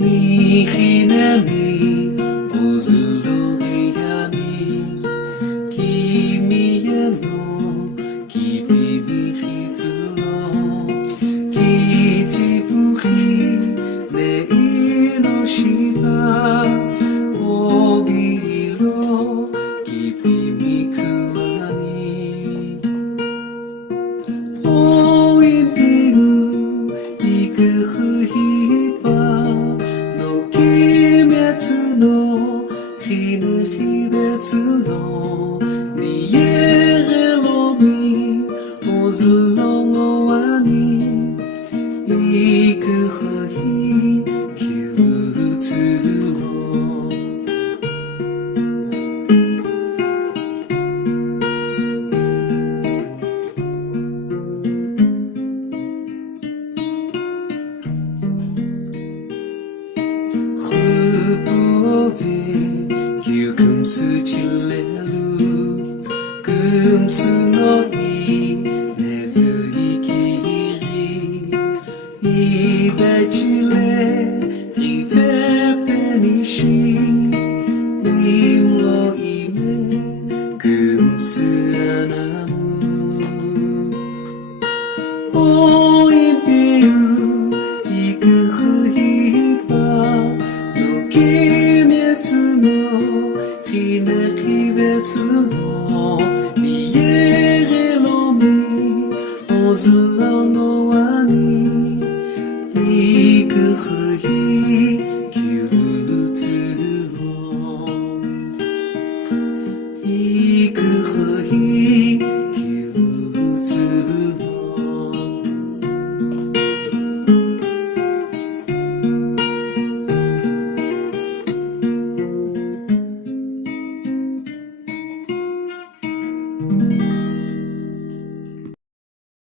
にひなみおずろいやに君へのきびみひつのきちぶひねいのしばおびろきびみくわにおいびんいくふひばのきめつのひねひべつのにえげろみおずろごわにいくふひきゅうつの금스 칠레루 금스 너이 내즈이 기리 이베 칠레 이베 베니시 임로 이메 금스 아나무 오이비우 이그흐히바 노키메츠노ひねひべつのにえげろみおずらのわにいくふひ